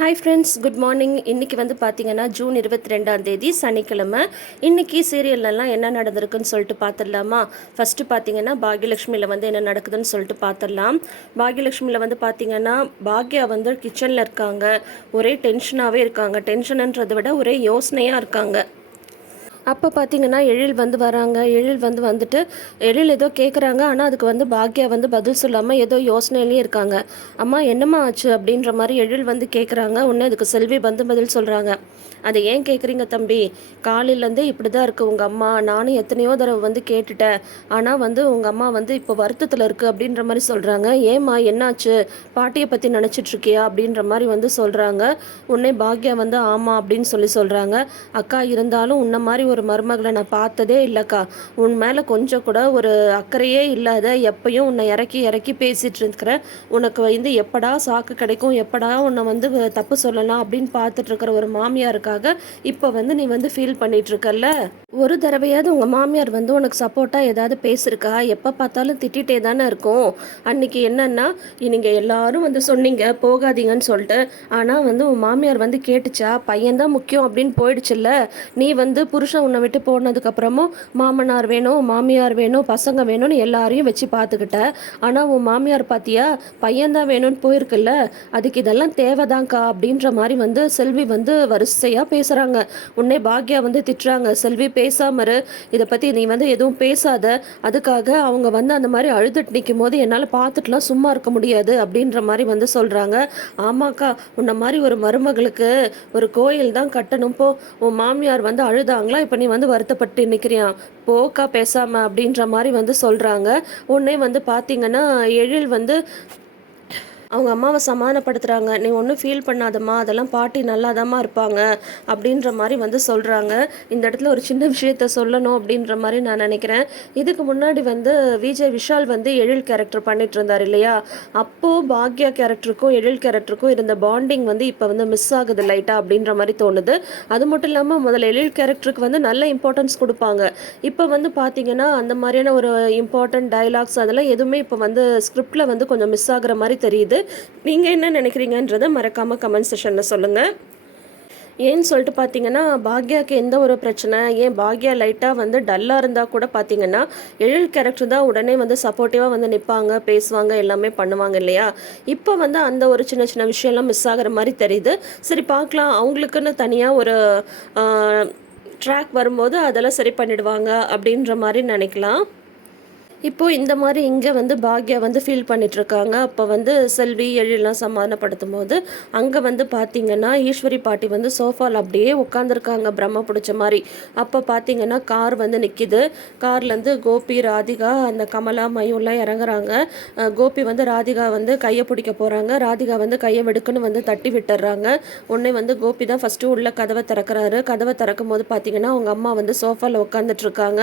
Hi friends good morning இன்றைக்கி வந்து பார்த்தீங்கன்னா ஜூன் இருபத்தி ரெண்டாம் தேதி சனிக்கிழமை. இன்றைக்கி சீரியல்லலாம் என்ன நடந்திருக்குன்னு சொல்லிட்டு பார்த்துடலாமா ஃபஸ்ட்டு பார்த்தீங்கன்னா பாக்யலட்சுமியில் வந்து என்ன நடக்குதுன்னு சொல்லிட்டு பார்த்துடலாம் பாக்யலக்ஷ்மியில் வந்து பார்த்தீங்கன்னா பாக்யா வந்து கிச்சனில் இருக்காங்க. ஒரே டென்ஷனாகவே இருக்காங்க. டென்ஷனுன்றதை விட ஒரே யோசனையாக இருக்காங்க. அப்போ பார்த்தீங்கன்னா எழில் வந்து வராங்க. எழில் வந்து வந்துட்டு எழில் ஏதோ கேட்குறாங்க ஆனால் அதுக்கு வந்து பாக்யா வந்து பதில் சொல்லாமல் ஏதோ யோசனையிலேயே இருக்காங்க. அம்மா என்னம்மா ஆச்சு? அப்படின்ற மாதிரி எழில் வந்து கேட்குறாங்க உடனே அதுக்கு செல்வி வந்து பதில் சொல்கிறாங்க அதை ஏன் கேட்குறீங்க தம்பி? காலையிலேருந்தே இப்படி தான் இருக்குது உங்கள் அம்மா நானும் எத்தனையோ தடவை வந்து கேட்டுட்டேன். ஆனால் வந்து உங்கள் அம்மா வந்து இப்போ வருத்தத்தில் இருக்குது அப்படின்ற மாதிரி சொல்கிறாங்க ஏம்மா என்னாச்சு? பாட்டியை பற்றி நினச்சிட்டு இருக்கியா அப்படின்ற மாதிரி வந்து சொல்கிறாங்க உடனே பாக்யா வந்து ஆமாம் அப்படின்னு சொல்லி சொல்கிறாங்க அக்கா இருந்தாலும் உன்ன மாதிரி ஒரு மருமகளை நான் பார்த்ததே இல்லைக்கா. உன் மேலே கொஞ்சம் கூட ஒரு அக்கறையே இல்லாத எப்பயும் உன்னை இறக்கி இறக்கி பேசிகிட்டு இருக்கிற உனக்கு வந்து எப்படா சாக்கு கிடைக்கும் எப்படா உன்னை வந்து தப்பு சொல்லலாம் அப்படின்னு பார்த்துட்டு இருக்கிற ஒரு மாமியாருக்காக இப்போ வந்து நீ வந்து ஃபீல் பண்ணிட்டு இருக்கல்ல? ஒரு தடவையாவது உங்கள் மாமியார் வந்து உனக்கு சப்போர்ட்டாக ஏதாவது பேசியிருக்கா? எப்போ பார்த்தாலும் திட்டிகிட்டே தானே இருக்கும். அன்னைக்கு என்னன்னா நீங்கள் எல்லாரும் வந்து சொன்னீங்க போகாதீங்கன்னு சொல்லிட்டு. ஆனால் வந்து உன் மாமியார் வந்து கேட்டுச்சா? பையன்தான் முக்கியம் அப்படின்னு போயிடுச்சுல்ல. நீ வந்து புருஷன் உன்னை விட்டு போனதுக்கப்புறமும் மாமனார் வேணும் மாமியார் வேணும் பசங்க வேணும்னு எல்லாரையும் வச்சு பார்த்துக்கிட்ட. ஆனால் உன் மாமியார் பார்த்தியா பையன்தான் வேணும்னு போயிருக்குல்ல அதுக்கு இதெல்லாம் தேவைதான்க்கா அப்படின்ற மாதிரி வந்து செல்வி வந்து வரிசையாக பேசுகிறாங்க உன்னே பாக்யா வந்து திட்டுறாங்க. செல்வி பேசாமரு இதை பற்றி நீ வந்து எதுவும் பேசாத. அதுக்காக அவங்க வந்து அந்த மாதிரி அழுதுட்டு நிற்கும் போது என்னால் பார்த்துட்டுலாம் சும்மா இருக்க முடியாது அப்படின்ற மாதிரி வந்து சொல்கிறாங்க ஆமாக்கா உன்ன மாதிரி ஒரு மருமகளுக்கு ஒரு கோயில் தான் கட்டணும். போ உன் மாமியார் வந்து அழுதாங்களா பண்ணி நீ வந்து வருத்தப்பட்டு நிற்கிறியா போக்கா பேசாமல் அப்படின்ற மாதிரி வந்து சொல்கிறாங்க உடனே வந்து பார்த்தீங்கன்னா எழில் வந்து அவங்க அம்மாவை சமாதானப்படுத்துகிறாங்க நீ ஒன்றும் ஃபீல் பண்ணாதம்மா. அதெல்லாம் பாட்டி நல்லாதாம்மா இருப்பாங்க. அப்படின்ற மாதிரி வந்து சொல்கிறாங்க இந்த இடத்துல ஒரு சின்ன விஷயத்த சொல்லணும் அப்படின்ற மாதிரி நான் நினைக்கிறேன். இதுக்கு முன்னாடி வந்து விஜய் விஷால் வந்து எழில் கேரக்டர் பண்ணிட்டு இருந்தார் இல்லையா? அப்போது பாக்யா கேரக்டருக்கும் எழில் கேரக்டருக்கும் இருந்த பாண்டிங் வந்து இப்போ வந்து மிஸ் ஆகுது லைட்டாக அப்படின்ற மாதிரி தோணுது. அது மட்டும் இல்லாமல் முதல்ல எழில் கேரக்டருக்கு வந்து நல்ல இம்பார்ட்டன்ஸ் கொடுப்பாங்க. இப்போ வந்து பார்த்தீங்கன்னா அந்த மாதிரியான ஒரு இம்பார்ட்டன்ட் டைலாக்ஸ் அதெல்லாம் எதுவுமே இப்போ வந்து ஸ்கிரிப்டில் வந்து கொஞ்சம் மிஸ் ஆகுற மாதிரி தெரியுது. நீங்கள் என்ன நினைக்கிறீங்கன்றதை மறக்காமல் கமெண்ட் செஷனில் சொல்லுங்கள் ஏன்னு சொல்லிட்டு பார்த்தீங்கன்னா பாக்யாவுக்கு எந்த ஒரு பிரச்சனை ஏன் பாக்யா லைட்டாக வந்து டல்லாக இருந்தால் கூட பார்த்தீங்கன்னா எழில் கேரக்டர் தான் உடனே வந்து சப்போர்ட்டிவாக வந்து நிற்பாங்க பேசுவாங்க எல்லாமே பண்ணுவாங்க இல்லையா? இப்போ வந்து அந்த ஒரு சின்ன சின்ன விஷயம்லாம் மிஸ் ஆகிற மாதிரி தெரியுது. சரி பார்க்கலாம் அவங்களுக்குன்னு தனியாக ஒரு ட்ராக் வரும்போது அதெல்லாம் சரி பண்ணிடுவாங்க அப்படின்ற மாதிரி நினைக்கலாம். இப்போது இந்த மாதிரி இங்கே வந்து பாக்யா வந்து ஃபீல் பண்ணிகிட்ருக்காங்க அப்போ வந்து செல்வி எழிலாம் சமாதானப்படுத்தும் போது அங்கே வந்து பார்த்தீங்கன்னா ஈஸ்வரி பாட்டி வந்து சோஃபாவில் அப்படியே உட்காந்துருக்காங்க பிரம்ம பிடிச்ச மாதிரி. அப்போ பார்த்தீங்கன்னா கார் வந்து நிற்கிது கார்லேருந்து கோபி ராதிகா அந்த கமலா மயூலாம் இறங்குறாங்க. கோபி வந்து ராதிகா வந்து கையை பிடிக்க போகிறாங்க ராதிகா வந்து கையை வெடுக்குன்னு வந்து தட்டி விட்டுறாங்க. உடனே வந்து கோபி தான் ஃபஸ்ட்டு உள்ள கதவை திறக்கிறாரு. கதவை திறக்கும் போது பார்த்தீங்கன்னா அவங்க அம்மா வந்து சோஃபாவில் உட்காந்துட்ருக்காங்க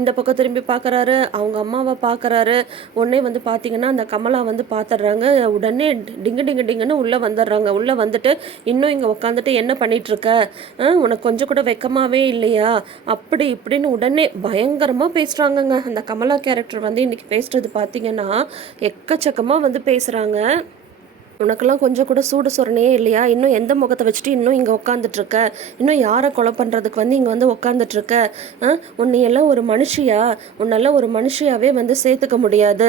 இந்த பக்கம் திரும்பி பார்க்குறாரு அவங்க அம்மா அம்மாவை பார்க்குறாரு. உடனே வந்து பார்த்தீங்கன்னா அந்த கமலா வந்து பார்த்துடுறாங்க உடனே டிங்கு டிங்கு டிங்குன்னு உள்ளே வந்துடுறாங்க உள்ளே வந்துட்டு இன்னும் இங்கே உட்காந்துட்டு என்ன பண்ணிகிட்ருக்க ஆ, உனக்கு கொஞ்சம் கூட வெக்கமாகவே இல்லையா? அப்படி இப்படின்னு உடனே பயங்கரமாக பேசுகிறாங்கங்க அந்த கமலா கேரக்டர் வந்து இன்றைக்கி பேசுகிறது பார்த்தீங்கன்னா எக்கச்சக்கமாக வந்து பேசுகிறாங்க உனக்கெல்லாம் கொஞ்சம் கூட சூடு சொரணையே இல்லையா? இன்னும் எந்த முகத்தை வச்சுட்டு இன்னும் இங்கே உட்காந்துட்ருக்க இன்னும் யாரை கொலை பண்ணுறதுக்கு வந்து இங்கே வந்து உட்காந்துட்ருக்க உன்னையெல்லாம் ஒரு மனுஷியா? உன்னெல்லாம் ஒரு மனுஷியாவே வந்து சேர்த்துக்க முடியாது.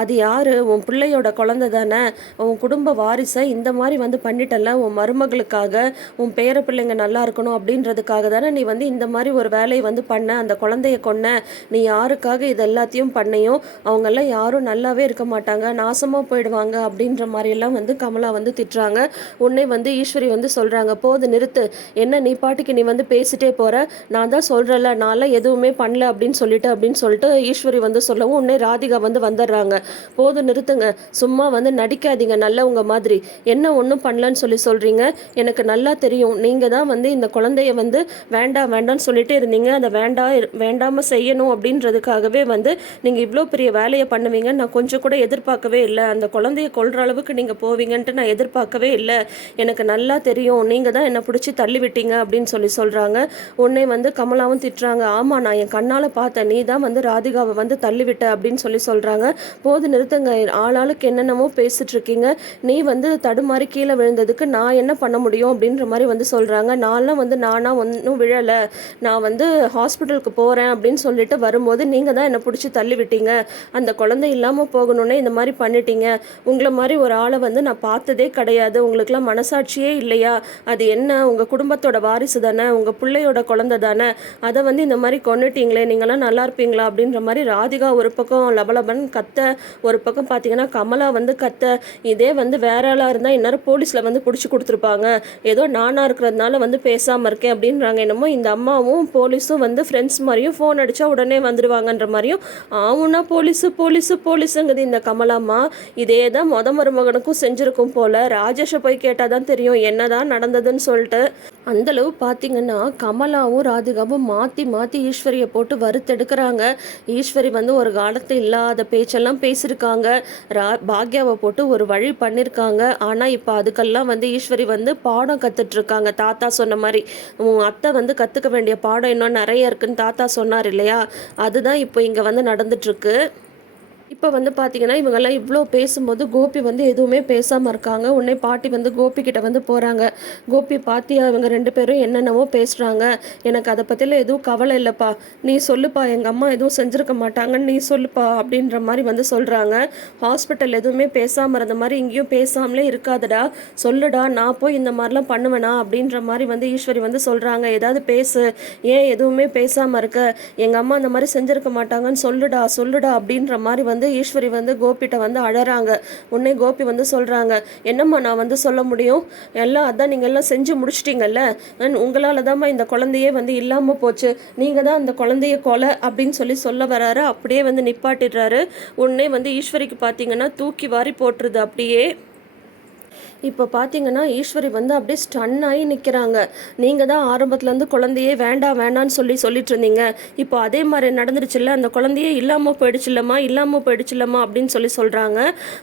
அது யார்? உன் பிள்ளையோட குழந்தை தானே? உன் குடும்ப வாரிசை இந்த மாதிரி வந்து பண்ணிட்டல உன் மருமகளுக்காக உன் பேர பிள்ளைங்க நல்லா இருக்கணும் அப்படின்றதுக்காக தானே நீ வந்து இந்த மாதிரி ஒரு வேலையை வந்து பண்ண அந்த குழந்தைய கொன்ன? நீ யாருக்காக இது எல்லாத்தையும் பண்ணையும் அவங்கெல்லாம் யாரும் நல்லாவே இருக்க மாட்டாங்க. நாசமாக போயிடுவாங்க அப்படின்ற மாதிரியெல்லாம் வந்து கமலா வந்து திட்டுறாங்க. உன்னை வந்து ஈஸ்வரி வந்து சொல்கிறாங்க போது நிறுத்து. என்ன நீ பாட்டுக்கு நீ வந்து பேசிட்டே போகிற நான் தான் சொல்கிறேன்ல நான்லாம் எதுவுமே பண்ணல அப்படின்னு சொல்லிட்டு அப்படின்னு சொல்லிட்டு ஈஸ்வரி வந்து சொல்லவும் உடனே ராதிகா வந்து வந்துடுறாங்க. போதும் நிறுத்துங்க. சும்மா வந்து நடிக்காதீங்க நல்லவங்க மாதிரி. என்ன ஒன்றும் பண்ணலன்னு சொல்லி சொல்கிறீங்க எனக்கு நல்லா தெரியும். நீங்கள் தான் வந்து இந்த குழந்தைய வந்து வேண்டாம் வேண்டாம்னு சொல்லிட்டு இருந்தீங்க. அதை வேண்டா வேண்டாமல் செய்யணும் அப்படின்றதுக்காகவே வந்து நீங்கள் இவ்வளோ பெரிய வேலையை பண்ணுவீங்க நான் கொஞ்சம் கூட எதிர்பார்க்கவே இல்லை. அந்த குழந்தைய கொள்கிற அளவுக்கு நீங்கள் போ போவீங்கன்ட்டு நான் எதிர்பார்க்கவே இல்லை. எனக்கு நல்லா தெரியும். நீங்கள் தான் என்னை பிடிச்சி தள்ளி விட்டீங்க அப்படின்னு சொல்லி சொல்கிறாங்க உன்னை வந்து கமலாவும் திட்டுறாங்க. ஆமாம் நான் என் கண்ணால் பார்த்தேன். நீ தான் வந்து ராதிகாவை வந்து தள்ளிவிட்ட அப்படின்னு சொல்லி சொல்கிறாங்க போது நிறுத்துங்க. ஆளாளுக்கு என்னென்னமோ பேசிட்டு இருக்கீங்க. நீ வந்து தடுமாறி கீழே விழுந்ததுக்கு நான் என்ன பண்ண முடியும் அப்படின்ற மாதிரி வந்து சொல்கிறாங்க நான்லாம் வந்து நானாக ஒன்றும் விழலை. நான் வந்து ஹாஸ்பிட்டலுக்கு போகிறேன் அப்படின்னு சொல்லிட்டு வரும்போது நீங்கள் தான் என்னை பிடிச்சி தள்ளி விட்டீங்க அந்த குழந்தை இல்லாமல் போகணுன்னே இந்த மாதிரி பண்ணிட்டீங்க. உங்களை மாதிரி ஒரு ஆளை வந்து நான் பார்த்ததே கிடையாது. உங்களுக்குலாம் மனசாட்சியே இல்லையா? அது என்ன? உங்கள் குடும்பத்தோட வாரிசு தானே? உங்கள் பிள்ளையோட குழந்தை தானே? அதை வந்து இந்த மாதிரி கொண்டுட்டீங்களே நீங்களாம் நல்லா இருப்பீங்களா? அப்படின்ற மாதிரி ராதிகா ஒரு பக்கம் லபலபன் கத்த ஒரு பக்கம் பார்த்தீங்கன்னா கமலா வந்து கத்த. இதே வந்து வேற ஆளாக இருந்தால் இந்நேரம் போலீஸில் வந்து பிடிச்சி கொடுத்துருப்பாங்க. ஏதோ நானாக இருக்கிறதுனால வந்து பேசாமல் இருக்கேன் அப்படின்றாங்க. என்னமோ இந்த அம்மாவும் போலீஸும் வந்து ஃப்ரெண்ட்ஸ் மாதிரியும் ஃபோன் அடித்தா உடனே வந்துடுவாங்கன்ற மாதிரியும் ஆவுனா போலீஸு போலீஸு போலீஸுங்குது இந்த கமலாம்மா. இதே தான் மொத மருமகனுக்கும் செஞ்சுருக்கும் போல ராஜேஷை போய் கேட்டால் தான் தெரியும் என்னதான் நடந்ததுன்னு சொல்லிட்டு. அந்தளவு பார்த்தீங்கன்னா கமலாவும் ராதிகாவும் மாற்றி மாற்றி ஈஸ்வரியை போட்டு வறுத்தெடுக்கிறாங்க. ஈஸ்வரி வந்து ஒரு காலத்து இல்லாத பேச்செல்லாம் பேசியிருக்காங்க. ரா பாக்யாவை போட்டு ஒரு வழி பண்ணியிருக்காங்க. ஆனால் இப்போ அதுக்கெல்லாம் வந்து ஈஸ்வரி வந்து பாடம் கற்றுட்ருக்காங்க தாத்தா சொன்ன மாதிரி உன் அத்தை வந்து கற்றுக்க வேண்டிய பாடம் இன்னும் நிறைய இருக்குன்னு தாத்தா சொன்னார் இல்லையா? அதுதான் இப்போ இங்கே வந்து நடந்துட்டுருக்கு இப்போ வந்து பார்த்தீங்கன்னா இவங்கெல்லாம் இவ்வளோ பேசும்போது கோபி வந்து எதுவுமே பேசாமல் இருக்காங்க. உடனே பாட்டி வந்து கோபி கிட்ட வந்து போகிறாங்க கோபி பாத்தியா இவங்க ரெண்டு பேரும் என்னென்னவோ பேசுகிறாங்க எனக்கு அதை பற்றிலாம் எதுவும் கவலை இல்லைப்பா. நீ சொல்லுப்பா எங்கள் அம்மா எதுவும் செஞ்சுருக்க மாட்டாங்கன்னு நீ சொல்லுப்பா அப்படின்ற மாதிரி வந்து சொல்கிறாங்க ஹாஸ்பிட்டல் எதுவுமே பேசாமல் இருந்த மாதிரி இங்கேயும் பேசாமலே இருக்காதடா. சொல்லுடா நான் போய் இந்த மாதிரிலாம் பண்ணுவேனா அப்படின்ற மாதிரி வந்து ஈஸ்வரி வந்து சொல்கிறாங்க ஏதாவது பேசு. ஏன் எதுவுமே பேசாமல் இருக்க? எங்கள் அம்மா அந்த மாதிரி செஞ்சுருக்க மாட்டாங்கன்னு சொல்லுடா சொல்லுடா அப்படின்ற மாதிரி வந்து ஈஸ்வரி வந்து கோபிட்ட வந்து அழறாங்க. உடனே கோபி வந்து சொல்கிறாங்க என்னம்மா நான் வந்து சொல்ல முடியும்? எல்லாம் அதான் நீங்கள் எல்லாம் செஞ்சு முடிச்சிட்டிங்கல்ல? உங்களால் தான்மா இந்த குழந்தையே வந்து இல்லாமல் போச்சு. நீங்கள் தான் அந்த குழந்தைய கொலை அப்படின்னு சொல்லி சொல்ல வராரு. அப்படியே வந்து நிப்பாட்டிடுறாரு. உடனே வந்து ஈஸ்வரிக்கு பார்த்தீங்கன்னா தூக்கி வாரி போட்டுருது அப்படியே. இப்போ பார்த்தீங்கன்னா ஈஸ்வரி வந்து அப்படியே ஸ்டன் ஆகி நிற்கிறாங்க நீங்கள் தான் ஆரம்பத்துலேருந்து குழந்தையே வேண்டாம் வேண்டாம்னு சொல்லி சொல்லிட்டு இருந்தீங்க. இப்போ அதே மாதிரி நடந்துருச்சுல்ல அந்த குழந்தையே இல்லாமல் போயிடுச்சுல்லம்மா இல்லாமல் போயிடுச்சுல்லம்மா அப்படின்னு சொல்லி சொல்கிறாங்க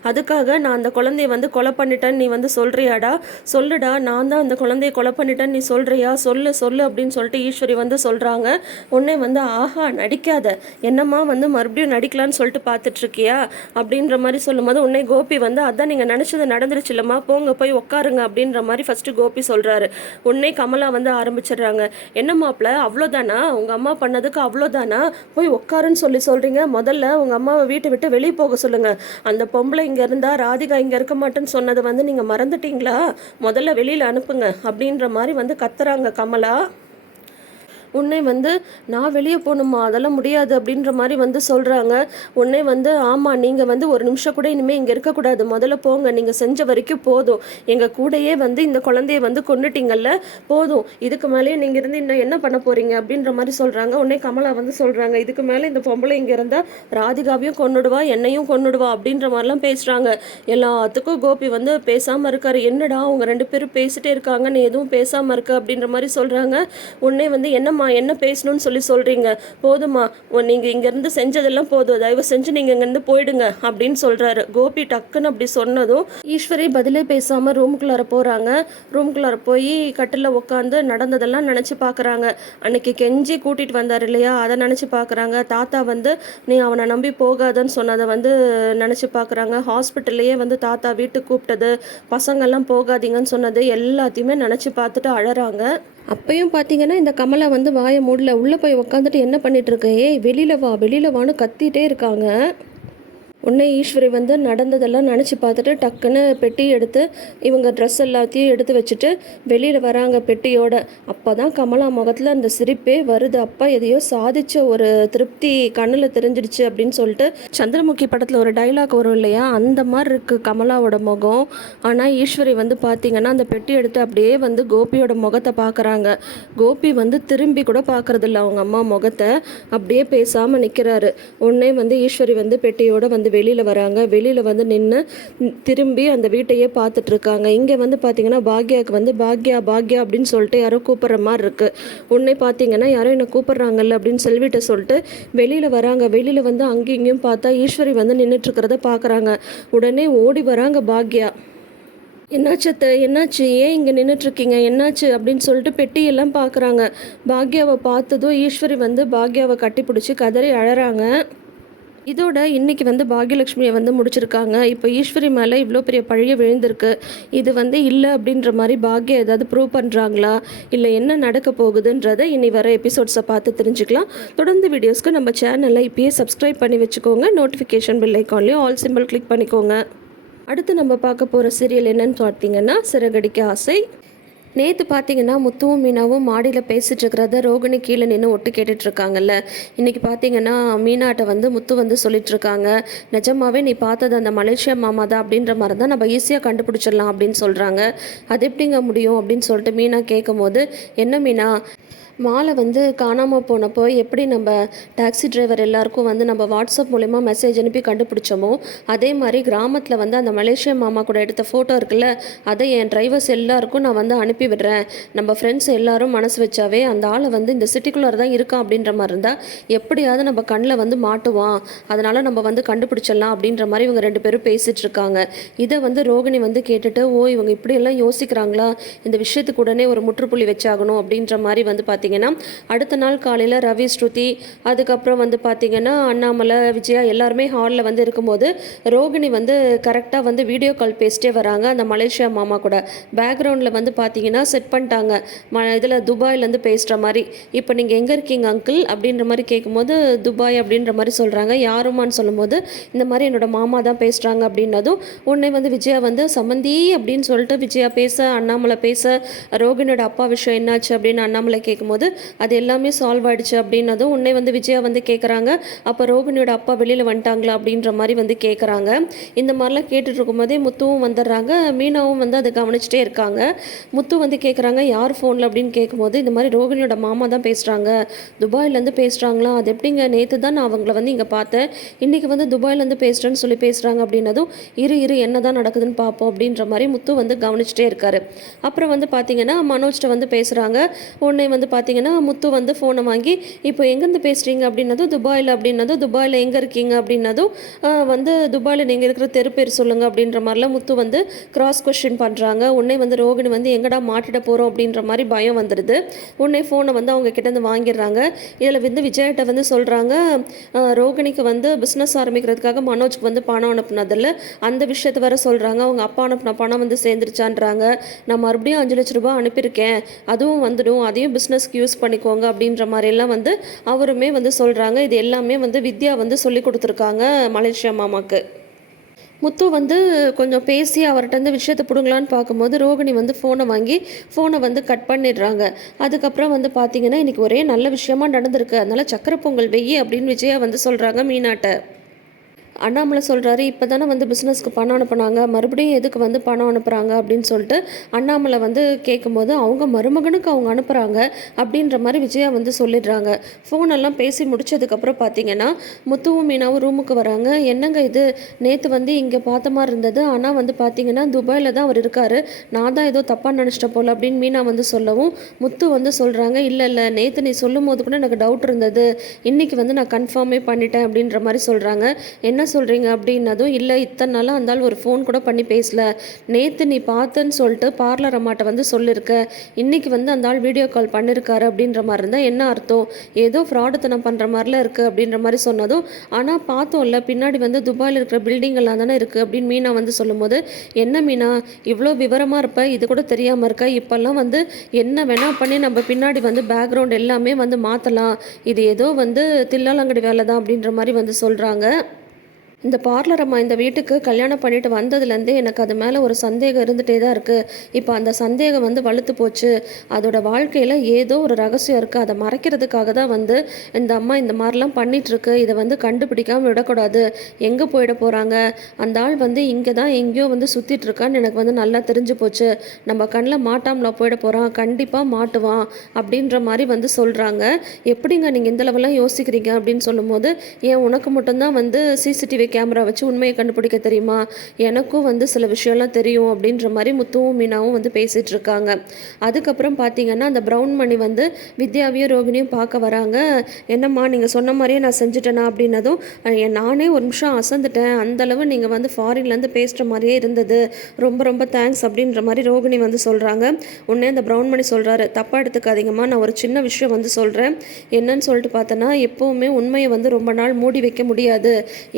அதுக்காக நான் அந்த குழந்தைய வந்து கொலை பண்ணிட்டேன்னு நீ வந்து சொல்கிறியாடா சொல்லுடா நான் தான் அந்த குழந்தைய கொலை பண்ணிட்டேன்னு நீ சொல்கிறியா சொல்லு சொல்லு அப்படின்னு சொல்லிட்டு ஈஸ்வரி வந்து சொல்கிறாங்க உடனே வந்து ஆஹா நடிக்காத. என்னம்மா வந்து மறுபடியும் நடிக்கலான்னு சொல்லிட்டு பார்த்துட்ருக்கியா அப்படின்ற மாதிரி சொல்லும்போது உடனே கோபி வந்து அதான் நீங்கள் நினச்சது நடந்துருச்சுல்லம்மா போங்க. போங்க போய் உட்காருங்க அப்படின்ற மாதிரி ஃபஸ்ட்டு கோபி சொல்கிறாரு உடனே கமலா வந்து ஆரம்பிச்சிடுறாங்க. என்ன மாப்பிள்ள அவ்வளோதானா உங்கள் அம்மா பண்ணதுக்கு அவ்வளோதானா போய் உட்காருன்னு சொல்லி சொல்கிறீங்க முதல்ல உங்கள் அம்மாவை வீட்டை விட்டு வெளியே போக சொல்லுங்கள் அந்த பொம்பளை இங்கே இருந்தால் ராதிகா இங்கே இருக்க மாட்டேன்னு சொன்னதை வந்து நீங்கள் மறந்துட்டீங்களா? முதல்ல வெளியில் அனுப்புங்க அப்படின்ற மாதிரி வந்து கத்துறாங்க கமலா. உன்னை வந்து நான் வெளியே போகணுமா? அதெல்லாம் முடியாது அப்படின்ற மாதிரி வந்து சொல்கிறாங்க உன்னை வந்து ஆமாம் நீங்கள் வந்து ஒரு நிமிஷம் கூட இனிமேல் இங்கே இருக்கக்கூடாது. முதல்ல போங்க. நீங்கள் செஞ்ச வரைக்கும் போதும். எங்கள் கூடையே வந்து இந்த குழந்தைய வந்து கொண்டுட்டீங்கல்ல போதும். இதுக்கு மேலேயே நீங்கள் இருந்து இன்னும் என்ன பண்ண போகிறீங்க அப்படின்ற மாதிரி சொல்கிறாங்க உடனே கமலா வந்து சொல்கிறாங்க இதுக்கு மேலே இந்த பொம்பளை இங்கே இருந்தால் ராதிகாவையும் கொண்டுடுவா என்னையும் கொண்டுடுவா அப்படின்ற மாதிரிலாம் பேசுகிறாங்க எல்லாத்துக்கும் கோபி வந்து பேசாமல் இருக்காரு. என்னடா அவங்க ரெண்டு பேரும் பேசிட்டே இருக்காங்க. நீ எதுவும் பேசாமல் இருக்க அப்படின்ற மாதிரி சொல்கிறாங்க உடனே வந்து என்ன என்னம்மா என்ன பேசணும்னு சொல்லி சொல்கிறீங்க போதுமா நீங்கள் இங்கேருந்து செஞ்சதெல்லாம் போதும். தயவு செஞ்சு நீங்கள் இங்கேருந்து போயிடுங்க அப்படின்னு சொல்கிறாரு கோபி டக்குன்னு அப்படி சொன்னதும் ஈஸ்வரி பதிலே பேசாமல் ரூமுக்குள்ளார போகிறாங்க ரூமுக்குள்ளார போய் கட்டில் உட்காந்து நடந்ததெல்லாம் நினச்சி பார்க்குறாங்க அன்னைக்கு கெஞ்சி கூட்டிகிட்டு வந்தார் இல்லையா? அதை நினச்சி பார்க்குறாங்க தாத்தா வந்து நீ அவனை நம்பி போகாதன்னு சொன்னதை வந்து நினச்சி பார்க்குறாங்க ஹாஸ்பிட்டல்லையே வந்து தாத்தா வீட்டுக்கு கூப்பிட்டது. பசங்கள்லாம் போகாதீங்கன்னு சொன்னது எல்லாத்தையுமே நினச்சி பார்த்துட்டு அழறாங்க. அப்பயும் பார்த்தீங்கன்னா இந்த கமலா வந்து வாயை மூடல. உள்ளே போய் உக்காந்துட்டு என்ன பண்ணிட்டு இருக்க? ஏய் வெளியில் வா வெளியில் வான்னு கத்திட்டே இருக்காங்க. உடனே ஈஸ்வரி வந்து நடந்ததெல்லாம் நினச்சி பார்த்துட்டு டக்குன்னு பெட்டி எடுத்து இவங்க ட்ரெஸ் எல்லாத்தையும் எடுத்து வச்சுட்டு வெளியில் வராங்க பெட்டியோட. அப்போ தான் கமலா முகத்தில் அந்த சிரிப்பே வருது. அப்பா எதையோ சாதிச்ச ஒரு திருப்தி கண்ணில் தெரிஞ்சிடுச்சு அப்படின்னு சொல்லிட்டு சந்திரமுகி படத்தில் ஒரு டைலாக் வரும் இல்லையா? அந்த மாதிரி இருக்குது கமலாவோட முகம். ஆனால் ஈஸ்வரி வந்து பார்த்தீங்கன்னா அந்த பெட்டி எடுத்து அப்படியே வந்து கோபியோட முகத்தை பார்க்குறாங்க கோபி வந்து திரும்பி கூட பார்க்குறதில்ல அவங்க அம்மா முகத்தை. அப்படியே பேசாமல் நிற்கிறாரு உடனே வந்து ஈஸ்வரி வந்து பெட்டியோட வந்து வெளியில் வராங்க. வெளியில் வந்து நின்று திரும்பி அந்த வீட்டையே பார்த்துட்டு இருக்காங்க இங்கே வந்து பார்த்தீங்கன்னா பாக்யாவுக்கு வந்து பாக்யா பாக்யா அப்படின்னு சொல்லிட்டு யாரோ கூப்பிட்ற மாதிரி இருக்குது உடனே பார்த்தீங்கன்னா யாரோ என்னை கூப்பிட்றாங்கல்ல அப்படின்னு செல்விட்ட சொல்லிட்டு வெளியில் வராங்க. வெளியில் வந்து அங்கேயும் இங்கேயும் பார்த்தா ஈஸ்வரி வந்து நின்றுட்டுருக்கிறத பார்க்குறாங்க உடனே ஓடி வராங்க பாக்யா. என்னாச்சு அத்தை? என்னாச்சு? ஏன் இங்கே நின்றுட்டுருக்கீங்க என்னாச்சு? அப்படின்னு சொல்லிட்டு பெட்டியெல்லாம் பார்க்குறாங்க பாக்யாவை பார்த்ததும் ஈஸ்வரி வந்து பாக்யாவை கட்டிப்பிடிச்சி கதறி அழறாங்க. இதோட இன்னைக்கு வந்து பாக்யலட்சுமியை வந்து முடிச்சிருக்காங்க. இப்போ ஈஸ்வரி மேலே இவ்வளோ பெரிய பழைய விழுந்திருக்கு. இது வந்து இல்லை அப்படின்ற மாதிரி பாக்யா ஏதாவது ப்ரூவ் பண்ணுறாங்களா இல்லை என்ன நடக்க போகுதுன்றதை இனி வர எபிசோட்ஸை பார்த்து தெரிஞ்சுக்கலாம். தொடர்ந்து வீடியோஸ்க்கு நம்ம சேனலை இப்பயே சப்ஸ்கிரைப் பண்ணி வச்சுக்கோங்க. நோட்டிஃபிகேஷன் பில் ஐக்கான்லேயும் ஆல் சிம்பிள் கிளிக் பண்ணிக்கோங்க. அடுத்து நம்ம பார்க்க போகிற சீரியல் என்னன்னு பார்த்தீங்கன்னா சிறகடிக்க ஆசை. நேற்று பார்த்தீங்கன்னா முத்துவும் மீனாவும் மாடியில் பேசிட்டு இருக்கிறத ரோகிணி கீழே நின்று ஒட்டு கேட்டுட்டு இருக்காங்கல்ல இன்னைக்கு பார்த்தீங்கன்னா மீனாட்ட வந்து முத்து வந்து சொல்லிட்டு இருக்காங்க நிஜமாவே நீ பார்த்தது அந்த மலேசியா மாமா தான் அப்படின்ற மாதிரி தான் நம்ம ஈஸியாக கண்டுபிடிச்சிடலாம் அப்படின்னு சொல்கிறாங்க அது எப்படிங்க முடியும்? அப்படின்னு சொல்லிட்டு மீனா கேட்கும் போது என்ன மீனா? மாலை வந்து காணாமல் போனப்போ எப்படி நம்ம டாக்ஸி டிரைவர் எல்லாருக்கும் வந்து நம்ம வாட்ஸ்அப் மூலயமா மெசேஜ் அனுப்பி கண்டுபிடிச்சோமோ அதே மாதிரி கிராமத்தில் வந்து அந்த மலேசிய மாமா கூட எடுத்த ஃபோட்டோ இருக்குல்ல அதை என் டிரைவர்ஸ் எல்லாருக்கும் நான் வந்து அனுப்பி விடுறேன். நம்ம ஃப்ரெண்ட்ஸ் எல்லாரும் மனசு வச்சாவே அந்த ஆளை வந்து இந்த சிட்டிக்குள்ளே தான் இருக்கான் அப்படின்ற மாதிரி இருந்தால் எப்படியாவது நம்ம கண்ணில் வந்து மாட்டுவான். அதனால் நம்ம வந்து கண்டுபிடிச்சிடலாம் அப்படின்ற மாதிரி இவங்க ரெண்டு பேரும் பேசிகிட்டு இருக்காங்க. இதை வந்து ரோகிணி வந்து கேட்டுட்டு ஓ இவங்க இப்படியெல்லாம் யோசிக்கிறாங்களா? இந்த விஷயத்துக்கு உடனே ஒரு முற்றுப்புள்ளி வச்சாகணும் அப்படின்ற மாதிரி வந்து பார்த்தீங்கன்னா பார்த்தீங்கன்னா அடுத்த நாள் காலையில் ரவி ஸ்ருதி அதுக்கப்புறம் வந்து பார்த்தீங்கன்னா அண்ணாமலை விஜயா எல்லாருமே ஹாலில் வந்து இருக்கும்போது ரோகிணி வந்து கரெக்டாக வந்து வீடியோ கால் பேசிட்டே வராங்க. அந்த மலேசியா மாமா கூட. பேக்ரவுண்டில் வந்து பார்த்தீங்கன்னா செட் பண்ணிட்டாங்க. ம இதில் துபாயிலேருந்து பேசுகிற மாதிரி. இப்போ நீங்கள் எங்கே இருக்கீங்க அங்கிள் அப்படின்ற மாதிரி கேட்கும்போது துபாய் அப்படின்ற மாதிரி சொல்கிறாங்க யாருமான்னு சொல்லும்போது இந்த மாதிரி என்னோட மாமா தான் பேசுகிறாங்க அப்படின்னதும் உடனே வந்து விஜயா வந்து சம்மந்தி அப்படின்னு சொல்லிட்டு விஜயா பேச அண்ணாமலை பேச ரோகிணியோட அப்பா விஷயம் என்னாச்சு அப்படின்னு அண்ணாமலை கேட்கும்போது அது எல்லாமே சால்வ் ஆயிடுச்சு அப்படின்னதும் உன்னை வந்து விஜயா வந்து கேட்குறாங்க அப்போ ரோகிணியோட அப்பா வெளியில் வந்துட்டாங்களா அப்படின்ற மாதிரி வந்து கேட்குறாங்க இந்த மாதிரிலாம் கேட்டுட்டு இருக்கும்போதே முத்துவும் வந்துடுறாங்க. மீனாவும் வந்து அதை கவனிச்சிட்டே இருக்காங்க. முத்து வந்து கேட்குறாங்க யார் ஃபோனில் அப்படின்னு கேட்கும்போது இந்த மாதிரி ரோகிணியோட மாமா தான் பேசுகிறாங்க துபாயிலேருந்து பேசுகிறாங்களா அது எப்படிங்க? நேற்று தான் நான் அவங்கள வந்து இங்கே பார்த்தேன். இன்றைக்கி வந்து துபாயிலேருந்து பேசுகிறேன்னு சொல்லி பேசுகிறாங்க அப்படின்னதும் இரு இரு என்ன தான் நடக்குதுன்னு பார்ப்போம். அப்படின்ற மாதிரி முத்து வந்து கவனிச்சிட்டே இருக்காரு. அப்புறம் வந்து பார்த்தீங்கன்னா மனோஜ்கிட்ட வந்து பேசுகிறாங்க உடனே வந்து பார்த்தீங்கன்னா பார்த்தீங்கன்னா முத்து வந்து ஃபோனை வாங்கி இப்போ எங்கேருந்து பேசுகிறீங்க அப்படின்னதும் துபாயில் அப்படின்னதும் துபாயில் எங்கே இருக்கீங்க? அப்படின்னதும் வந்து துபாயில் நீங்கள் இருக்கிற தெரு பேர் சொல்லுங்கள் அப்படின்ற மாதிரிலாம் முத்து வந்து கிராஸ் கொஷின் பண்ணுறாங்க உடனே வந்து ரோகிணி வந்து எங்கடா மாட்டிட போகிறோம் அப்படின்ற மாதிரி பயம் வந்துடுது உடனே ஃபோனை வந்து அவங்க கிட்டேருந்து வாங்கிடுறாங்க. இதில் வந்து விஜய்கிட்ட வந்து சொல்கிறாங்க ரோகிணிக்கு வந்து பிஸ்னஸ் ஆரம்பிக்கிறதுக்காக மனோஜ்க்கு வந்து பணம் அனுப்புனதில்ல. அந்த விஷயத்தை வர சொல்கிறாங்க அவங்க அப்பா அனுப்பின பணம் வந்து சேர்ந்துருச்சான்றாங்க. நான் மறுபடியும் அஞ்சு லட்ச ரூபாய் அனுப்பியிருக்கேன். அதுவும் வந்துடும். அதையும் பிஸ்னஸ்க்கு யூஸ் பண்ணிக்கோங்க அப்படின்ற மாதிரிலாம் வந்து அவருமே வந்து சொல்கிறாங்க இது எல்லாமே வந்து வித்யா வந்து சொல்லி கொடுத்துருக்காங்க மலேசியா மாமாக்கு. முத்து வந்து கொஞ்சம் பேசி அவர்கிட்ட வந்து விஷயத்தை பிடுங்கலான்னு பார்க்கும்போது ரோகிணி வந்து ஃபோனை வாங்கி ஃபோனை வந்து கட் பண்ணிடுறாங்க. அதுக்கப்புறம் வந்து பார்த்தீங்கன்னா இன்றைக்கி ஒரே நல்ல விஷயமா நடந்திருக்கு. அதனால் சக்கரை பொங்கல் வெய்யி அப்படின்னு விஜயா வந்து சொல்கிறாங்க மீனாட்ட. அண்ணாமலை சொல்கிறாரு இப்போ தானே வந்து பிஸ்னஸ்க்கு பணம் அனுப்புனாங்க மறுபடியும் எதுக்கு வந்து பணம் அனுப்புகிறாங்க அப்படின்னு சொல்லிட்டு அண்ணாமலை வந்து கேட்கும்போது அவங்க மருமகனுக்கு அவங்க அனுப்புகிறாங்க அப்படின்ற மாதிரி விஜயா வந்து சொல்லிடுறாங்க. ஃபோனெல்லாம் பேசி முடிச்சதுக்கப்புறம் பார்த்தீங்கன்னா முத்துவும் மீனாவும் ரூமுக்கு வராங்க. என்னங்க இது? நேற்று வந்து இங்கே பார்த்த மாதிரி இருந்தது. ஆனால் வந்து பார்த்தீங்கன்னா துபாயில் தான் அவர் இருக்கார். நான் தான் ஏதோ தப்பாக நினச்சிட்ட போல் அப்படின்னு மீனா வந்து சொல்லவும் முத்து வந்து சொல்கிறாங்க இல்லை இல்லை நேற்று நீ சொல்லும் போது கூட எனக்கு டவுட் இருந்தது. இன்றைக்கி வந்து நான் கன்ஃபார்மே பண்ணிட்டேன் அப்படின்ற மாதிரி சொல்கிறாங்க என்ன சொல்கிறீங்க அப்படின்னதும் இல்லை இத்தனை நாளாக அந்த ஒரு ஃபோன் கூட பண்ணி பேசல. நேற்று நீ பார்த்தேன்னு சொல்லிட்டு பார்லர் அம்மாட்ட வந்து சொல்லியிருக்க இன்றைக்கி வந்து அந்த ஆள் வீடியோ கால் பண்ணியிருக்காரு அப்படின்ற மாதிரி இருந்தால் என்ன அர்த்தம்? ஏதோ ஃப்ராடுத்தனம் பண்ணுற மாதிரிலாம் இருக்குது அப்படின்ற மாதிரி சொன்னதும் ஆனால் பார்த்தோம்ல பின்னாடி வந்து துபாயில் இருக்கிற பில்டிங்கெல்லாம் தானே இருக்குது அப்படின்னு மீனா வந்து சொல்லும்போது என்ன மீனா இவ்வளோ விவரமாக இருப்ப? இது கூட தெரியாமல் இருக்க. இப்போல்லாம் வந்து என்ன வேணால் பண்ணி நம்ம பின்னாடி வந்து பேக்ரவுண்ட் எல்லாமே வந்து மாற்றலாம் இது ஏதோ வந்து தில்லாலங்கடி வேலை தான் அப்படின்ற மாதிரி வந்து சொல்கிறாங்க இந்த பார்லர் அம்மா இந்த வீட்டுக்கு கல்யாணம் பண்ணிட்டு வந்ததுலேருந்தே எனக்கு அது மேலே ஒரு சந்தேகம் இருந்துகிட்டே தான் இருக்குது இப்போ அந்த சந்தேகம் வந்து வலுத்து போச்சு. அதோட வாழ்க்கையில் ஏதோ ஒரு ரகசியம் இருக்குது அதை மறைக்கிறதுக்காக தான் வந்து இந்த அம்மா இந்த மாதிரிலாம் பண்ணிகிட்ருக்கு இதை வந்து கண்டுபிடிக்காமல் விடக்கூடாது. எங்கே போயிட போகிறாங்க அந்த ஆள் வந்து இங்கே தான் எங்கேயோ வந்து சுற்றிட்டு இருக்கான்னு எனக்கு வந்து நல்லா தெரிஞ்சு போச்சு. நம்ம கண்ணில் மாட்டாமல போயிட போகிறான் கண்டிப்பாக மாட்டுவான் அப்படின்ற மாதிரி வந்து சொல்கிறாங்க எப்படிங்க நீங்கள் இந்த யோசிக்கிறீங்க அப்படின்னு சொல்லும்போது ஏன் உனக்கு மட்டும்தான் வந்து சிசிடிவி கேமரா வச்சு உண்மையை கண்டுபிடிக்க தெரியுமா? எனக்கும் வந்து சில விஷயம்லாம் தெரியும் அப்படின்ற மாதிரி முத்துவும் மீனாவும் வந்து பேசிகிட்டு இருக்காங்க. அதுக்கப்புறம் பார்த்தீங்கன்னா அந்த ப்ரௌன் மணி வந்து வித்யாவையும் ரோகிணியும் பார்க்க வராங்க. என்னம்மா நீங்கள் சொன்ன மாதிரியே நான் செஞ்சுட்டேனா அப்படின்னதும் நானே ஒரு நிமிஷம் அசந்துட்டேன். அந்தளவு நீங்கள் வந்து ஃபாரின்லேருந்து பேசுகிற மாதிரியே இருந்தது. ரொம்ப ரொம்ப தேங்க்ஸ் அப்படின்ற மாதிரி ரோகிணி வந்து சொல்கிறாங்க உடனே அந்த ப்ரௌன் மணி சொல்கிறாரு தப்பாக எடுத்துக்காதீங்கம்மா. நான் ஒரு சின்ன விஷயம் வந்து சொல்கிறேன் என்னன்னு சொல்லிட்டு பார்த்தோன்னா எப்போவுமே உண்மையை வந்து ரொம்ப நாள் மூடி வைக்க முடியாது.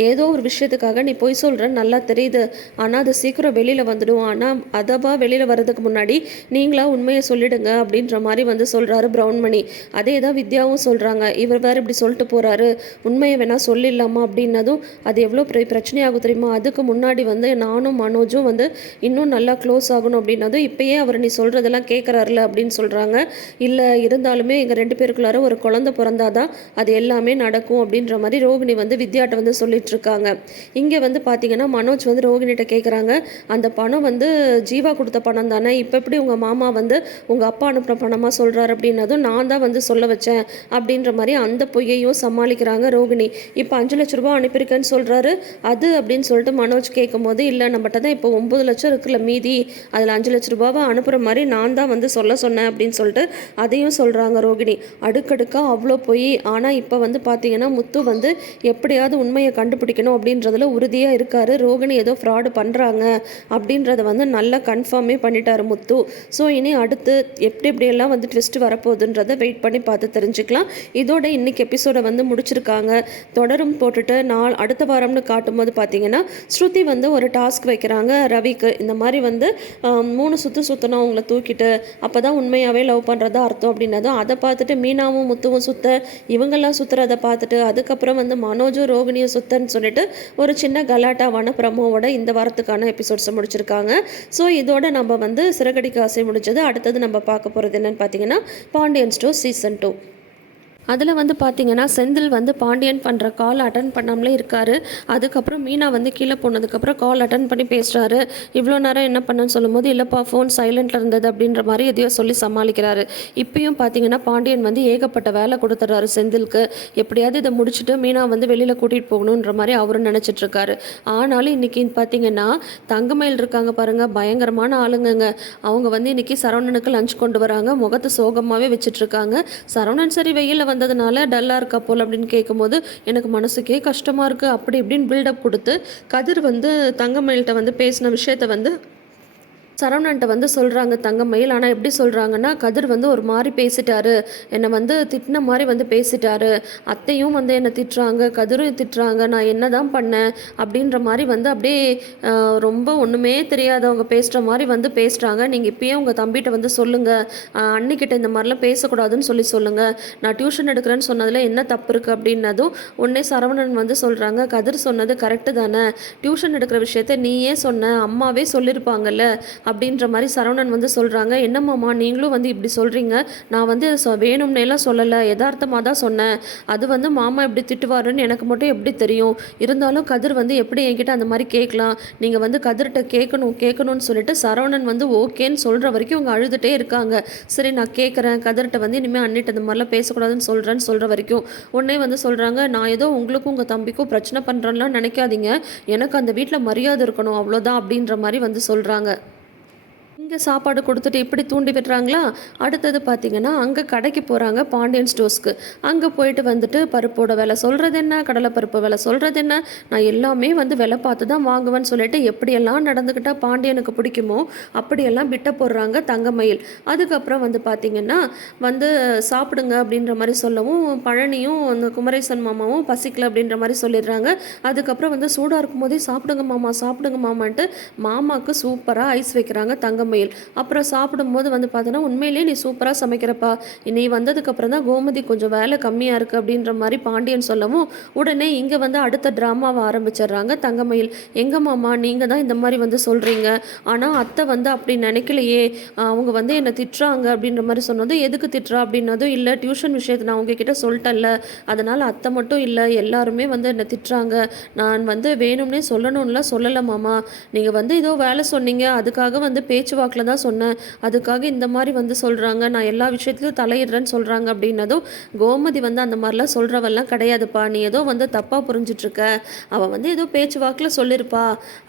ஏதோ ஒரு விஷயத்துக்காக நீ பொய் சொல்கிற நல்லா தெரியுது. ஆனால் அது சீக்கிரம் வெளியில் வந்துடும். ஆனால் அதவா வெளியில் வர்றதுக்கு முன்னாடி நீங்களா உண்மையை சொல்லிடுங்க அப்படின்ற மாதிரி வந்து சொல்கிறாரு பிரவுன்மணி. அதே தான் வித்யாவும் சொல்கிறாங்க இவர் வேறு இப்படி சொல்லிட்டு போகிறாரு உண்மையை வேணால் சொல்லிடலாமா அப்படின்னதும் அது எவ்வளோ பெரிய பிரச்சனையாகும் தெரியுமா? அதுக்கு முன்னாடி வந்து நானும் மனோஜும் வந்து இன்னும் நல்லா க்ளோஸ் ஆகணும் அப்படின்னதும் இப்பயே அவர் நீ சொல்கிறதெல்லாம் கேட்குறாருல அப்படின்னு சொல்கிறாங்க இல்லை இருந்தாலுமே எங்கள் ரெண்டு பேருக்குள்ளார ஒரு குழந்தை பிறந்தாதான் அது எல்லாமே நடக்கும் அப்படின்ற மாதிரி ரோகிணி வந்து வித்யாட்ட வந்து சொல்லிட்டு இருக்காங்க. இங்கே வந்து பார்த்தீங்கன்னா மனோஜ் வந்து ரோகிணிகிட்ட கேட்குறாங்க அந்த பணம் வந்து ஜீவா கொடுத்த பணம் தானே? இப்போ எப்படி உங்கள் மாமா வந்து உங்கள் அப்பா அனுப்புகிற பணமாக சொல்கிறாரு அப்படின்னதும் நான் தான் வந்து சொல்ல வச்சேன் அப்படின்ற மாதிரி அந்த பொய்யையும் சமாளிக்கிறாங்க ரோகிணி. இப்போ அஞ்சு லட்ச ரூபா அனுப்பியிருக்கேன்னு சொல்கிறாரு அது அப்படின்னு சொல்லிட்டு மனோஜ் கேட்கும்போது இல்லை நம்மகிட்ட தான் இப்போ ஒம்பது லட்சம் இருக்குல்ல மீதி. அதில் அஞ்சு லட்ச ரூபாவை அனுப்புகிற மாதிரி நான் தான் வந்து சொல்ல சொன்னேன். அப்படின்னு சொல்லிட்டு அதையும் சொல்கிறாங்க ரோகிணி. அடுக்கடுக்காக அவ்வளோ பொய். ஆனால் இப்போ வந்து பார்த்தீங்கன்னா முத்து வந்து எப்படியாவது உண்மையை கண்டுபிடிக்கணும் அப்படின்றதுல உறுதியாக இருக்காரு. ரோகிணி ஏதோ ஃப்ராடு பண்ணுறாங்க அப்படின்றத வந்து நல்லா கன்ஃபார்மே பண்ணிட்டாரு முத்து. ஸோ இனி அடுத்து எப்படி எப்படியெல்லாம் வந்து ட்விஸ்ட் வரப்போகுதுன்றதை வெயிட் பண்ணி பார்த்து தெரிஞ்சுக்கலாம். இதோட இன்னைக்கு எபிசோடை வந்து முடிச்சிருக்காங்க. தொடரும் போட்டுட்டு நாள் அடுத்த வாரம்னு காட்டும்போது பார்த்தீங்கன்னா ஸ்ருதி வந்து ஒரு டாஸ்க் வைக்கிறாங்க. ரவிக்கு இந்த மாதிரி வந்து மூணு சுற்று சுற்றணும் அவங்கள தூக்கிட்டு அப்போ தான் உண்மையாகவே லவ் பண்ணுறதா அர்த்தம் அப்படின்னதும் அதை பார்த்துட்டு மீனாவும் முத்துவும் சுத்த இவங்கெல்லாம் சுற்றுறதை பார்த்துட்டு அதுக்கப்புறம் வந்து மனோஜும் ரோகிணியும் சுத்தன்னு சொல்லிட்டு ஒரு சின்ன கலாட்டாவான ப்ரமோவோட இந்த வாரத்துக்கான எபிசோட்ஸை முடிச்சிருக்காங்க. ஸோ இதோட நம்ம வந்து சிறகடிக்க ஆசை முடிச்சது அடுத்தது நம்ம பார்க்க போகிறது என்னன்னு பார்த்தீங்கன்னா பாண்டியன் ஸ்டோர் சீசன் டூ அதில் வந்து பார்த்தீங்கன்னா செந்தில் வந்து பாண்டியன் பண்ணுற கால் அட்டன் பண்ணாமலே இருக்காரு. அதுக்கப்புறம் மீனா வந்து கீழே போனதுக்கப்புறம் கால் அட்டன் பண்ணி பேசுகிறாரு இவ்வளோ நேரம் என்ன பண்ணனு சொல்லும்போது இல்லைப்பா ஃபோன் சைலண்ட்டில் இருந்தது அப்படின்ற மாதிரி எதையோ சொல்லி சமாளிக்கிறாரு. இப்பயும் பார்த்தீங்கன்னா பாண்டியன் வந்து ஏகப்பட்ட வேலை கொடுத்துட்றாரு செந்திலுக்கு. எப்படியாவது இதை முடிச்சுட்டு மீனா வந்து வெளியில் கூட்டிகிட்டு போகணுன்ற மாதிரி அவரும் நினச்சிட்டு இருக்காரு. ஆனாலும் இன்னைக்கு பார்த்தீங்கன்னா தங்கமயில் இருக்காங்க பாருங்க பயங்கரமான ஆளுங்கங்க. அவங்க வந்து இன்னைக்கு சரவணனுக்கு லஞ்ச் கொண்டு வராங்க. முகத்தை சோகமாகவே வச்சுட்டு இருக்காங்க. சரவணன் சரி வெயிலில் வந்து வந்ததுனால டல்லாக இருக்கா போல் அப்படின்னு கேட்கும்போது எனக்கு மனசுக்கே கஷ்டமாக இருக்குது அப்படி இப்படின்னு பில்டப் கொடுத்து கதிர் வந்து தங்கமயில்கிட்ட வந்து பேசின விஷயத்த வந்து சரவணன்ட்ட வந்து சொல்கிறாங்க தங்கமயில். ஆனால் எப்படி சொல்கிறாங்கன்னா கதிர் வந்து ஒரு மாதிரி பேசிட்டாரு. என்னை வந்து திட்டின மாதிரி வந்து பேசிட்டாரு. அத்தையும் வந்து என்னை திட்டுறாங்க கதிரும் திட்டுறாங்க நான் என்ன தான் பண்ணேன்? அப்படின்ற மாதிரி வந்து அப்படியே ரொம்ப ஒன்றுமே தெரியாதவங்க பேசுகிற மாதிரி வந்து பேசுகிறாங்க நீங்கள் இப்பயே உங்கள் தம்பிகிட்ட வந்து சொல்லுங்கள் அன்னிக்கிட்ட இந்த மாதிரிலாம் பேசக்கூடாதுன்னு சொல்லி சொல்லுங்கள் நான் டியூஷன் எடுக்கிறேன்னு சொன்னதில் என்ன தப்பு இருக்குது அப்படின்னதும் உடனே சரவணன் வந்து சொல்கிறாங்க கதிர் சொன்னது கரெக்டு தானே? டியூஷன் எடுக்கிற விஷயத்த நீயே சொன்ன அம்மாவே சொல்லியிருப்பாங்கல்ல அப்படின்ற மாதிரி சரவணன் வந்து சொல்கிறாங்க என்னம்மாம்மா நீங்களும் வந்து இப்படி சொல்கிறீங்க நான் வந்து சொ வேணும்னே எல்லாம் சொல்லலை. யதார்த்தமாக தான் சொன்னேன். அது வந்து மாமா எப்படி திட்டுவாருன்னு எனக்கு மட்டும் எப்படி தெரியும்? இருந்தாலும் கதிர் வந்து எப்படி என்கிட்ட அந்த மாதிரி கேட்கலாம்? நீங்கள் வந்து கதிர்கிட்ட கேட்கணும் கேட்கணும்னு சொல்லிட்டு சரவணன் வந்து ஓகேன்னு சொல்கிற வரைக்கும் அவங்க அழுதுகிட்டே இருக்காங்க. சரி நான் கேட்குறேன். கதிர்கிட்ட வந்து இனிமேல் அன்னிட்டு இந்த மாதிரிலாம் பேசக்கூடாதுன்னு சொல்கிறேன்னு சொல்கிற வரைக்கும் உடனே வந்து சொல்கிறாங்க நான் ஏதோ உங்களுக்கும் உங்கள் தம்பிக்கும் பிரச்சனை பண்ணுறேன்லாம் நினைக்காதீங்க. எனக்கு அந்த வீட்டில் மரியாதை இருக்கணும். அவ்வளோதான் அப்படின்ற மாதிரி வந்து சொல்கிறாங்க இங்கே சாப்பாடு கொடுத்துட்டு இப்படி தூண்டி விடுறாங்களா அடுத்தது பார்த்தீங்கன்னா அங்கே கடைக்கு போகிறாங்க பாண்டியன் ஸ்டோர்ஸ்க்கு. அங்கே போயிட்டு வந்துட்டு பருப்போட விலை சொல்கிறது என்ன? கடலை பருப்பு விலை சொல்கிறது என்ன? நான் எல்லாமே வந்து விலை பார்த்து தான் வாங்குவேன்னு சொல்லிட்டு எப்படியெல்லாம் நடந்துக்கிட்டால் பாண்டியனுக்கு பிடிக்குமோ அப்படியெல்லாம் விட்ட போடுறாங்க தங்கமயில். அதுக்கப்புறம் வந்து பார்த்தீங்கன்னா வந்து சாப்பிடுங்க அப்படின்ற மாதிரி சொல்லவும் பழனியும் அந்த குமரேசன் மாமாவும் பசிக்கல அப்படின்ற மாதிரி சொல்லிடுறாங்க. அதுக்கப்புறம் வந்து சூடாக இருக்கும் போதே சாப்பிடுங்க மாமா சாப்பிடுங்க மாமான்ட்டு மாமாவுக்கு சூப்பராக ஐஸ் வைக்கிறாங்க தங்கமயில். அப்புறம் சாப்பிடும்போது வந்து பார்த்தோன்னா உண்மையிலேயே நீ சூப்பராக சமைக்கிறப்பா. நீ வந்ததுக்கப்புறம் தான் கோமதி கொஞ்சம் வேலை கம்மியாக இருக்குது அப்படின்ற மாதிரி பாண்டியன் சொல்லவும் உடனே இங்கே வந்து அடுத்த ட்ராமாவை ஆரம்பிச்சிடுறாங்க தங்கமயில். எங்கள் மாமா நீங்கள் தான் இந்த மாதிரி வந்து சொல்கிறீங்க ஆனால் அத்தை வந்து அப்படி நினைக்கலையே. அவங்க வந்து என்னை திட்டுறாங்க அப்படின்ற மாதிரி சொன்னதும் எதுக்கு திட்டுறா? அப்படின்னதும் இல்லை டியூஷன் விஷயத்தை நான் உங்ககிட்ட சொல்லிட்டேன்ல. அதனால் அத்தை மட்டும் இல்லை. எல்லாருமே வந்து என்னை திட்டுறாங்க. நான் வந்து வேணும்னே சொல்லணும்ல சொல்லலை மாமா. நீங்கள் வந்து ஏதோ வேலை சொன்னீங்க. அதுக்காக வந்து பேச்சுவார்த்தை வாக்கில் தான் சொன்னேன். அதுக்காக இந்த மாதிரி வந்து சொல்கிறாங்க நான் எல்லா விஷயத்துலையும் தலையிடுறேன்னு சொல்கிறாங்க அப்படின்னதும் கோமதி வந்து அந்த மாதிரிலாம் சொல்கிறவெல்லாம் கிடையாதுப்பா. நீ ஏதோ வந்து தப்பாக புரிஞ்சிட்ருக்க. அவள் வந்து ஏதோ பேச்சு வாக்கில் சொல்லியிருப்பா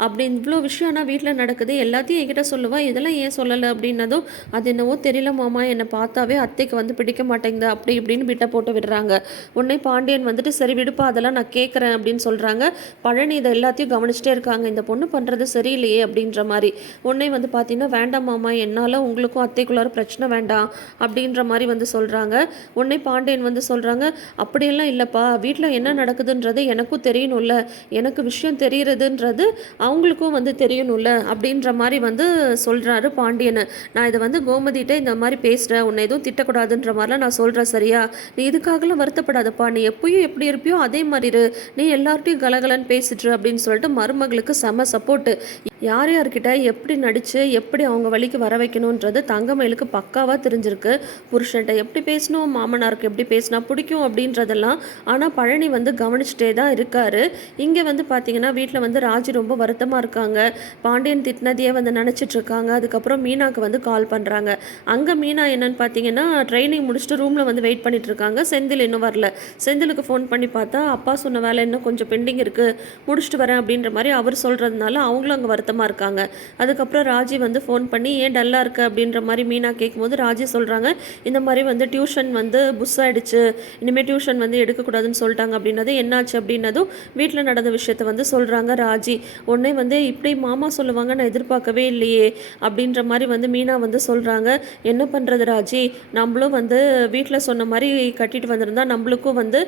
அப்படி இவ்வளோ விஷயம் ஆனால் வீட்டில் நடக்குது. எல்லாத்தையும் என்கிட்ட சொல்லுவா. இதெல்லாம் ஏன் சொல்லலை அப்படின்னதும் அது என்னவோ தெரியல மாமா. என்னை பார்த்தாவே அத்தைக்கு வந்து பிடிக்க மாட்டேங்குது. அப்படி இப்படின்னு விட்ட போட்டு விடுறாங்க. உடனே பாண்டியன் வந்துட்டு சரி விடுப்பா அதெல்லாம் நான் கேட்குறேன் அப்படின்னு சொல்கிறாங்க பழனி இதை எல்லாத்தையும் கவனிச்சிட்டே இருக்காங்க. இந்த பொண்ணு பண்ணுறது சரியில்லையே அப்படின்ற மாதிரி. உடனே வந்து பார்த்தீங்கன்னா வேண்டாம். மாமா என்னால் உங்களுக்கும் அத்தைக்குள்ளார பிரச்சனை வேண்டாம் அப்படின்ற மாதிரி வந்து சொல்கிறாங்க உடனே பாண்டியன் வந்து சொல்கிறாங்க அப்படியெல்லாம் இல்லைப்பா வீட்டில் என்ன நடக்குதுன்றது எனக்கும் தெரியணும்ல எனக்கு விஷயம் தெரிகிறதுன்றது அவங்களுக்கும் வந்து தெரியணும்ல அப்படின்ற மாதிரி வந்து சொல்கிறாரு பாண்டியனை. நான் இதை வந்து கோமதிகிட்ட இந்த மாதிரி பேசுகிறேன் உன்னை எதுவும் திட்டக்கூடாதுன்ற மாதிரிலாம் நான் சொல்கிறேன் சரியா? நீ இதுக்காகலாம் வருத்தப்படாதப்பா நீ எப்பயும் எப்படி இருப்பியோ அதே மாதிரி இரு. நீ எல்லார்ட்டையும் கலகலன்னு பேசிட்டு அப்படின்னு சொல்லிட்டு மருமகளுக்கு செம சப்போர்ட்டு யார் யார்கிட்ட எப்படி நடித்து எப்படி அவங்க வழிக்கு வர வைக்கணுன்றது தங்கமயிலுக்கு பக்காவாக தெரிஞ்சிருக்கு. புருஷன்ட்ட எப்படி பேசணும் மாமனாருக்கு எப்படி பேசினா பிடிக்கும் அப்படின்றதெல்லாம் ஆனால் பழனி வந்து கவனிச்சுட்டே தான் இருக்காரு. இங்கே வந்து பார்த்தீங்கன்னா வீட்டில் வந்து ராஜி ரொம்ப வருத்தமாக இருக்காங்க. பாண்டியன் திட்டினதையே வந்து நினச்சிட்ருக்காங்க அதுக்கப்புறம் மீனாக்கு வந்து கால் பண்ணுறாங்க அங்கே மீனா என்னன்னு பார்த்தீங்கன்னா ட்ரைனிங் முடிச்சுட்டு ரூமில் வந்து வெயிட் பண்ணிட்டு இருக்காங்க. செந்தில் இன்னும் வரல. செந்திலுக்கு ஃபோன் பண்ணி பார்த்தா அப்பா சொன்ன வேலை இன்னும் கொஞ்சம் பெண்டிங் இருக்குது முடிச்சுட்டு வரேன் அப்படின்ற மாதிரி அவர் சொல்கிறதுனால அவங்களும் அங்கே வருத்தமாக இருக்காங்க. அதுக்கப்புறம் ராஜி வந்து ஃபோன் பண்ணி ஏன் டல்லாக இருக்க? அப்படின்ற மாதிரி மீனா கேட்கும்போது ராஜி சொல்கிறாங்க இந்த மாதிரி வந்து டியூஷன் வந்து புஸ் ஆகிடுச்சு இனிமேல் டியூஷன் வந்து எடுக்கக்கூடாதுன்னு சொல்லிட்டாங்க. அப்படின்னது என்னாச்சு? அப்படின்னதும் வீட்டில் நடந்த விஷயத்த வந்து சொல்கிறாங்க ராஜி. உடனே வந்து இப்படி மாமா சொல்லுவாங்க நான் எதிர்பார்க்கவே இல்லையே அப்படின்ற மாதிரி வந்து மீனா வந்து சொல்கிறாங்க என்ன பண்ணுறது ராஜி? நம்மளும் வந்து வீட்டில் சொன்ன மாதிரி கட்டிட்டு வந்திருந்தா நம்மளுக்கும் வந்து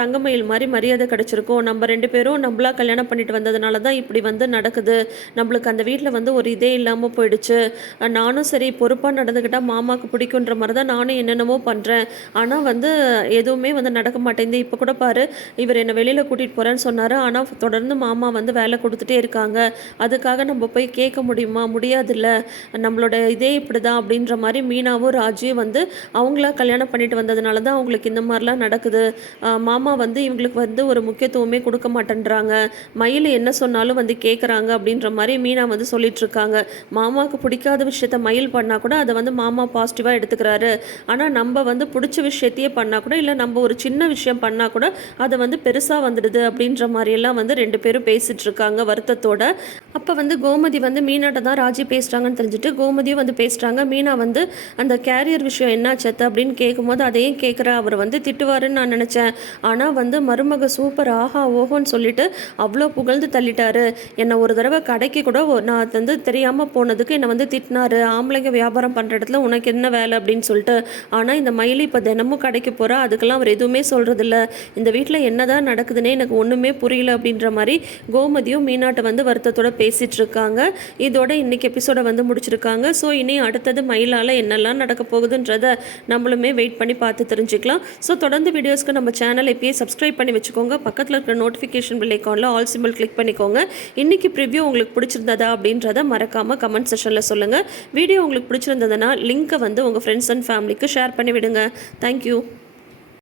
தங்கமயில் மாதிரி மரியாதை கிடச்சிருக்கும். நம்ம ரெண்டு பேரும் நம்மளா கல்யாணம் பண்ணிட்டு வந்ததுனால தான் இப்படி வந்து நடக்குது. நம்மளுக்கு அந்த வீட்டில் வந்து ஒரு இதே இல்லாமல் போய் போயிடுச்சு. நானும் சரி பொறுப்பாக நடந்துக்கிட்டால் மாமாவுக்கு பிடிக்குன்ற மாதிரி தான் நானும் என்னென்னமோ பண்ணுறேன் ஆனால் வந்து எதுவுமே வந்து நடக்க மாட்டேங்குது. இப்போ கூட பாரு இவர் என்னை வெளியில் கூட்டிகிட்டு போகிறேன்னு சொன்னார். ஆனால் தொடர்ந்து மாமா வந்து வேலை கொடுத்துட்டே இருக்காங்க. அதுக்காக நம்ம போய் கேட்க முடியுமா? முடியாதுல்ல. நம்மளோட இதே இப்படி தான் அப்படின்ற மாதிரி மீனாவும் ராஜியும் வந்து அவங்களா கல்யாணம் பண்ணிட்டு வந்ததுனால தான் அவங்களுக்கு இந்த மாதிரிலாம் நடக்குது. மாமா வந்து இவங்களுக்கு வந்து ஒரு முக்கியத்துவமே கொடுக்க மாட்டேன்றாங்க. மயில் என்ன சொன்னாலும் வந்து கேட்குறாங்க அப்படின்ற மாதிரி மீனா வந்து சொல்லிட்டு இருக்காங்க. மாமாவுக்கு பிடிக்காத விஷயத்த மயில் பண்ணால் கூட அதை வந்து மாமா பாசிட்டிவாக எடுத்துக்கிறாரு. ஆனால் நம்ம வந்து பிடிச்ச விஷயத்தையே பண்ணால் கூட இல்லை நம்ம ஒரு சின்ன விஷயம் பண்ணால் கூட அதை வந்து பெருசாக வந்துடுது அப்படின்ற மாதிரியெல்லாம் வந்து ரெண்டு பேரும் பேசிகிட்டு இருக்காங்க வருத்தத்தோட. அப்போ வந்து கோமதி வந்து மீனாட்ட தான் ராஜி பேசுகிறாங்கன்னு தெரிஞ்சுட்டு கோமதியும் வந்து பேசுகிறாங்க மீனா வந்து அந்த கேரியர் விஷயம் என்ன செத்த? அப்படின்னு கேட்கும்போது அதையும் கேட்குற அவர் வந்து திட்டுவாருன்னு நான் நினச்சேன். ஆனால் வந்து மருமக சூப்பர் ஆஹா ஓஹோன்னு சொல்லிட்டு அவ்வளோ புகழ்ந்து தள்ளிட்டாரு. என்னை ஒரு தடவை கடைக்கு கூட நான் வந்து தெரியாமல் போனது அதுக்கு என்னை வந்து திட்டினாரு ஆம்பளைங்க வியாபாரம் பண்ணுற இடத்துல உனக்கு என்ன வேலை அப்படின்னு சொல்லிட்டு. ஆனால் இந்த மயில் இப்போ தினமும் கடைக்கு போகிறா அதுக்கெல்லாம் அவர் எதுவுமே சொல்கிறதில்ல இந்த வீட்டில் என்னதான் நடக்குதுன்னே எனக்கு ஒன்றுமே புரியல அப்படின்ற மாதிரி கோமதியும் மீனாட்டை வந்து வருத்தத்தோட பேசிகிட்ருக்காங்க இருக்காங்க. இதோட இன்னைக்கு எபிசோடை வந்து முடிச்சிருக்காங்க. ஸோ இனி அடுத்தது மயிலால் என்னெல்லாம் நடக்க போகுதுன்றதை நம்மளுமே வெயிட் பண்ணி பார்த்து தெரிஞ்சுக்கலாம். ஸோ தொடர்ந்து வீடியோஸ்க்கு நம்ம சேனல் இப்பயே சப்ஸ்கிரைப் பண்ணி வச்சுக்கோங்க. பக்கத்தில் இருக்கிற நோட்டிஃபிகேஷன் பில் ஐக்கானில் ஆல் சிம்பிள் கிளிக் பண்ணிக்கோங்க. இன்னைக்கு ப்ரிவ்யூ உங்களுக்கு பிடிச்சிருந்ததா அப்படின்றத மறக்காமல் கமெண்ட்ஸ் செஷனில் சொல்லுங்கள் வீடியோ உங்களுக்கு பிடிச்சிருந்ததுன்னா லிங்க்கை வந்து உங்கள் ஃப்ரெண்ட்ஸ் அண்ட் ஃபேமிலிக்கு ஷேர் பண்ணி விடுங்க தேங்க்யூ